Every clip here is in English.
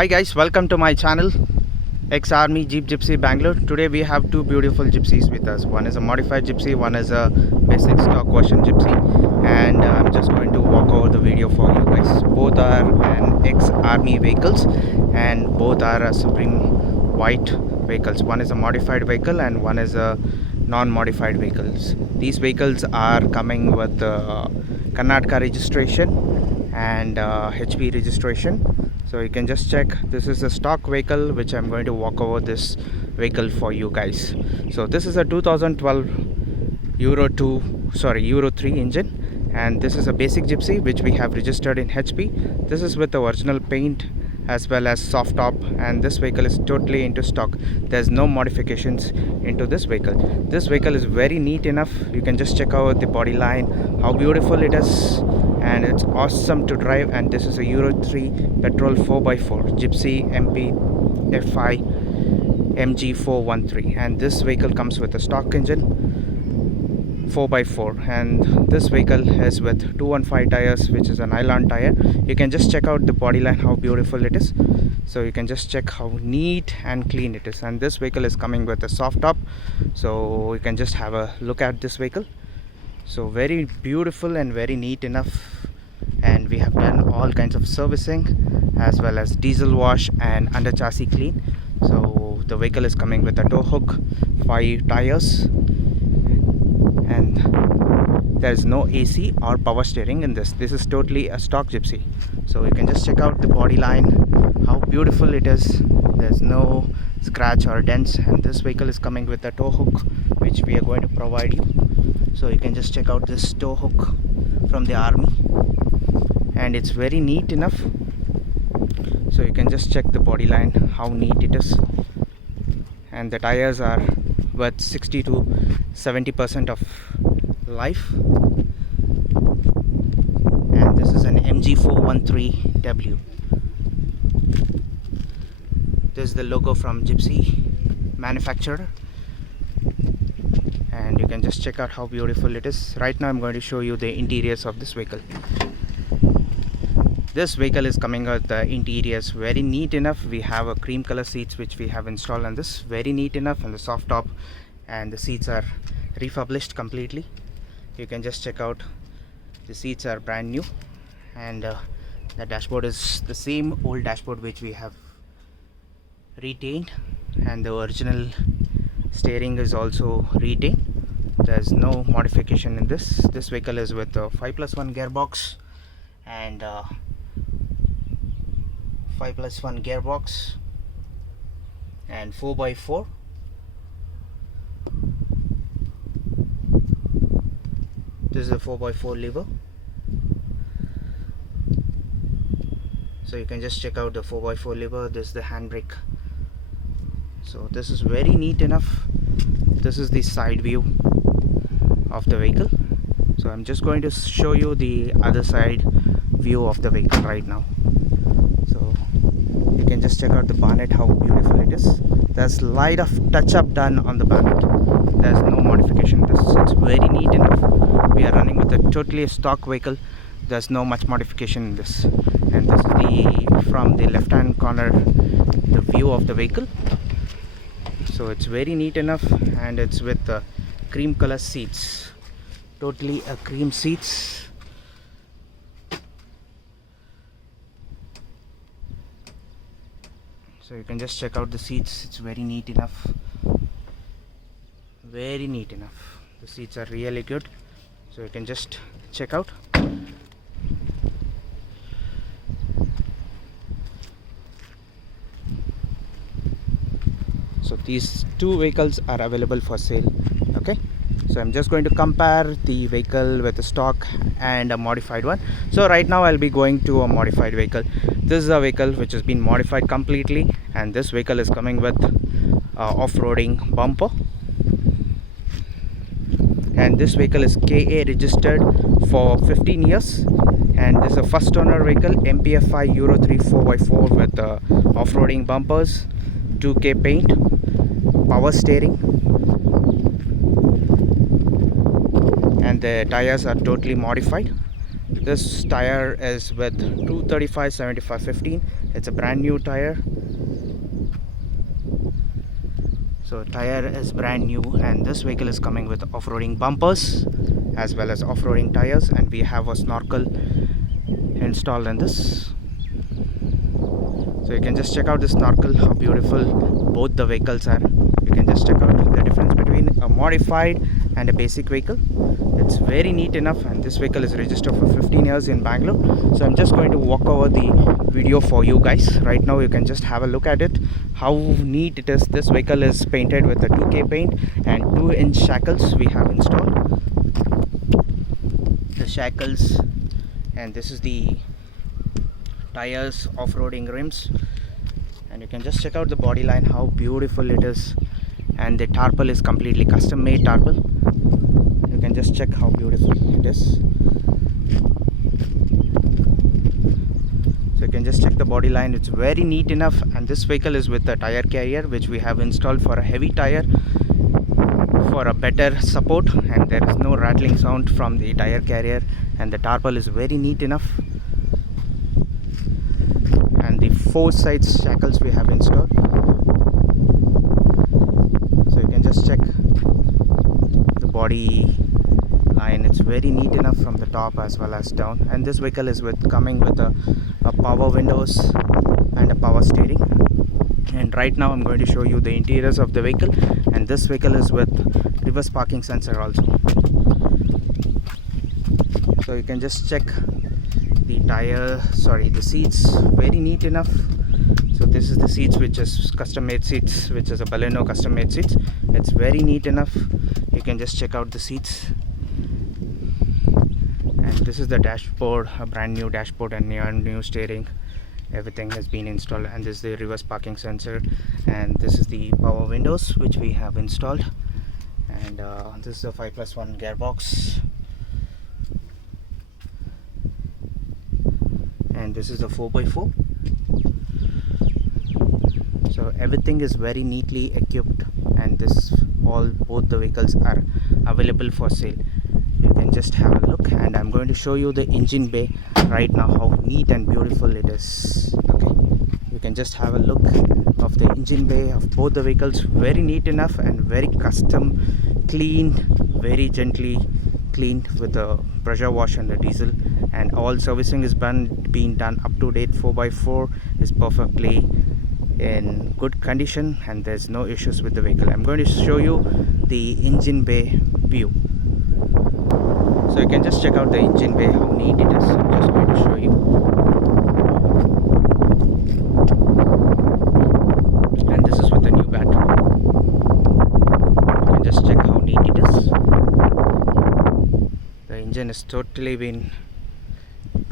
Hi guys, welcome to my channel Ex Army Gypsy Bangalore. Today we have two beautiful gypsies with us. One is a modified gypsy, one is a basic stock version gypsy, and I'm just going to walk over the video for you guys. Both are an Ex Army vehicles and both are a Supreme White vehicles. One is a modified vehicle and one is a non-modified vehicles. These vehicles are coming with Karnataka registration and HP registration. So you can just check. This is a stock vehicle which I'm going to walk over this vehicle for you guys. So this is a 2012 Euro 3 engine, and this is a basic gypsy which we have registered in HP. This is with the original paint as well as soft top, and this vehicle is totally into stock. There's no modifications into this vehicle. This vehicle is very neat enough. You can just check out the body line, how beautiful it is, and it's awesome to drive. And this is a Euro 3 Petrol 4x4 Gypsy MPFI MG413, and this vehicle comes with a stock engine 4x4, and this vehicle is with 215 tires, which is a nylon tire. You can just check out the body line, how beautiful it is. So you can just check how neat and clean it is. And this vehicle is coming with a soft top, so you can just have a look at this vehicle. So very beautiful and very neat enough, and we have done all kinds of servicing as well as diesel wash and under chassis clean. So the vehicle is coming with a tow hook, 5 tires, and there's no AC or power steering in this. This is totally a stock gypsy. So you can just check out the body line, how beautiful it is. There's no scratch or dents, and this vehicle is coming with a tow hook which we are going to provide you. So you can just check out this tow hook from the army, and it's very neat enough. So you can just check the body line, how neat it is. And the tires are worth 60 to 70% of life, and this is an MG413W. This is the logo from Gypsy manufacturer, and you can just check out how beautiful it is. Right now I'm going to show you the interiors of this vehicle. This vehicle is coming with the interiors very neat enough. We have a cream color seats which we have installed on this, very neat enough, and the soft top, and the seats are refurbished completely. You can just check out, the seats are brand new, and the dashboard is the same old dashboard which we have retained, and the original steering is also retained. There's no modification in this. This vehicle is with a 5+1 gearbox, and 5+1 gearbox and 4x4. This is a 4x4 lever. So you can just check out the 4x4 lever. This is the handbrake. So this is very neat enough. This is the side view of the vehicle. So I'm just going to show you the other side view of the vehicle right now. So you can just check out the bonnet, how beautiful it is. There's light of touch up done on the bonnet. There's no modification. It's very neat enough. We are running with a totally stock vehicle. There's no much modification in this. And this is from the left hand corner, the view of the vehicle. So it's very neat enough, and it's with the cream color seats, totally a cream seats. So you can just check out the seats. It's very neat enough, very neat enough. The seats are really good, so you can just check out. So these two vehicles are available for sale. Okay, so I'm just going to compare the vehicle with a stock and a modified one. So right now I'll be going to a modified vehicle. This is a vehicle which has been modified completely, and this vehicle is coming with off-roading bumper, and this vehicle is KA registered for 15 years, and this is a first owner vehicle, MPFI Euro 3 4x4 with off-roading bumpers, 2K paint, power steering, and the tires are totally modified. This tire is with 235/75/15. It's a brand new tire. So tire is brand new, and this vehicle is coming with off-roading bumpers as well as off-roading tires, and we have a snorkel installed in this. So you can just check out the snorkel, how beautiful both the vehicles are. You can just check out the difference between a modified and a basic vehicle. It's very neat enough, and this vehicle is registered for 15 years in Bangalore. So I'm just going to walk over the video for you guys. Right now you can just have a look at it, how neat it is. This vehicle is painted with a 2K paint, and 2-inch shackles we have installed. The shackles, and this is the tires, off-roading rims, and you can just check out the body line, how beautiful it is. And the tarpaul is completely custom made tarpaul. You can just check how beautiful it is. So you can just check the body line, it's very neat enough. And this vehicle is with a tire carrier which we have installed for a heavy tire for a better support, and there is no rattling sound from the tire carrier, and the tarpaul is very neat enough. And the 4 sides shackles we have installed. So you can just check the body line, it's very neat enough from the top as well as down. And this vehicle is coming with a power windows and a power steering. And right now I'm going to show you the interiors of the vehicle, and this vehicle is with reverse parking sensor also. So you can just check the seats, very neat enough. So this is the seats, which is custom made seats, which is a Baleno custom made seats. It's very neat enough. You can just check out the seats. And this is the dashboard, a brand new dashboard and new steering. Everything has been installed, and this is the reverse parking sensor, and this is the power windows which we have installed. And this is the 5+1 gearbox, and this is the 4x4. So everything is very neatly equipped, and both the vehicles are available for sale. You can just have a look, and I'm going to show you the engine bay right now, how neat and beautiful it is. Okay, you can just have a look of the engine bay of both the vehicles, very neat enough and very custom clean, very gently cleaned with the pressure wash and the diesel. And all servicing is being done up to date. 4x4 is perfectly in good condition, and there's no issues with the vehicle. I'm going to show you the engine bay view. So you can just check out the engine bay, how neat it is. I'm just going to show you. And this is with the new battery. You can just check how neat it is. The engine is totally been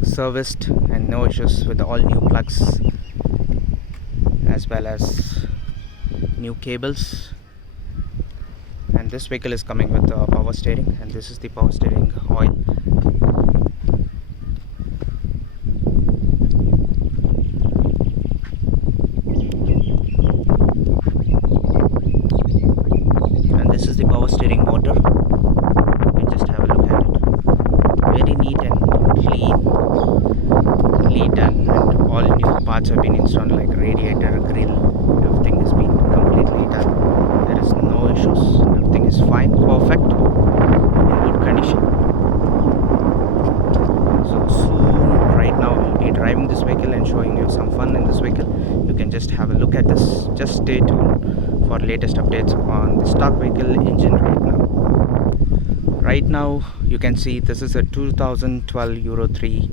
serviced, and no issues with all new plugs as well as new cables. And this vehicle is coming with power steering, and this is the power steering oil. And this is the power steering motor. You can just have a look at it. Very neat and clean, and all new parts have been installed, like radiator, grill, everything has been completely done. There is no issues, everything is fine, perfect, in good condition. So soon, right now, we'll be driving this vehicle and showing you some fun in this vehicle. You can just have a look at this. Just stay tuned for latest updates on the stock vehicle engine right now. Right now you can see this is a 2012 Euro 3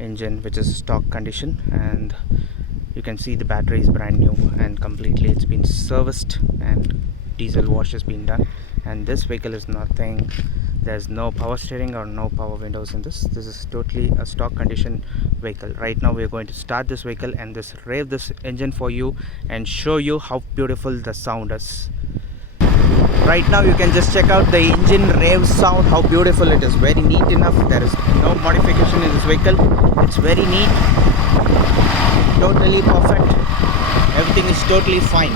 engine, which is stock condition, and you can see the battery is brand new and completely it's been serviced, and diesel wash has been done. And this vehicle is nothing, there's no power steering or no power windows in this. This is totally a stock condition vehicle. Right now we are going to start this vehicle and rev this engine for you and show you how beautiful the sound is. Right now you can just check out the engine rev sound, how beautiful it is. Very neat enough. There is no modification in this vehicle. It's very neat, totally perfect. Everything is totally fine.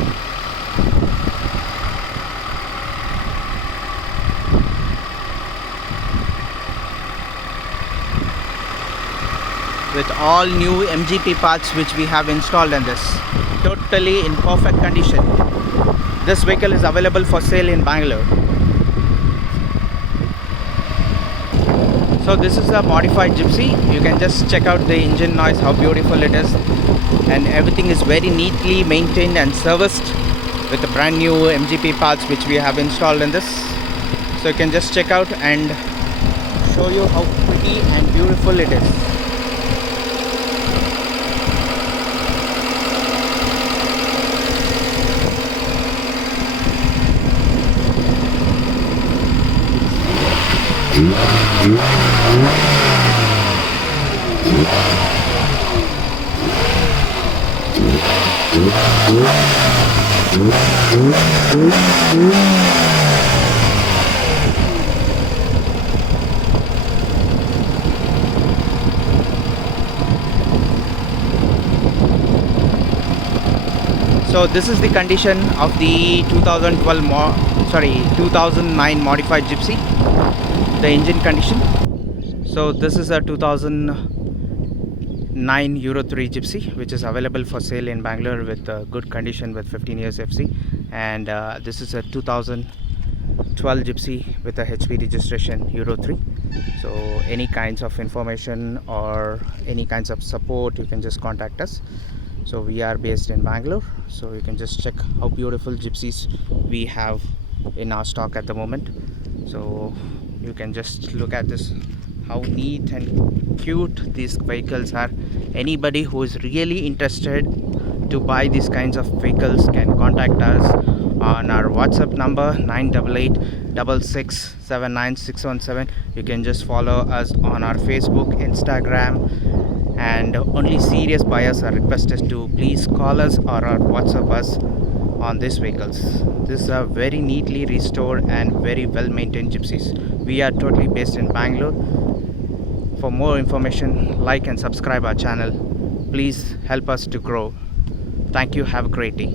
with all new MGP parts which we have installed in this. Totally in perfect condition. This vehicle is available for sale in Bangalore. So this is a modified Gypsy. You can just check out the engine noise, how beautiful it is, and everything is very neatly maintained and serviced with the brand new MGP parts which we have installed in this. So you can just check out and show you how pretty and beautiful it is. So this is the condition of the 2009 modified Gypsy, the engine condition. So this is a 2009 Euro 3 Gypsy which is available for sale in Bangalore with good condition with 15 years FC, and this is a 2012 Gypsy with a HP registration Euro 3. So any kinds of information or any kinds of support, you can just contact us. So we are based in Bangalore, so you can just check how beautiful Gypsies we have in our stock at the moment. So you can just look at this, how neat and cute these vehicles are. Anybody who is really interested to buy these kinds of vehicles can contact us on our WhatsApp number 988-6679-617. You can just follow us on our Facebook, Instagram, and only serious buyers are requested to please call us or WhatsApp us on these vehicles. These are very neatly restored and very well maintained Gypsies. We are totally based in Bangalore. For more information, like and subscribe our channel. Please help us to grow. Thank you. Have a great day.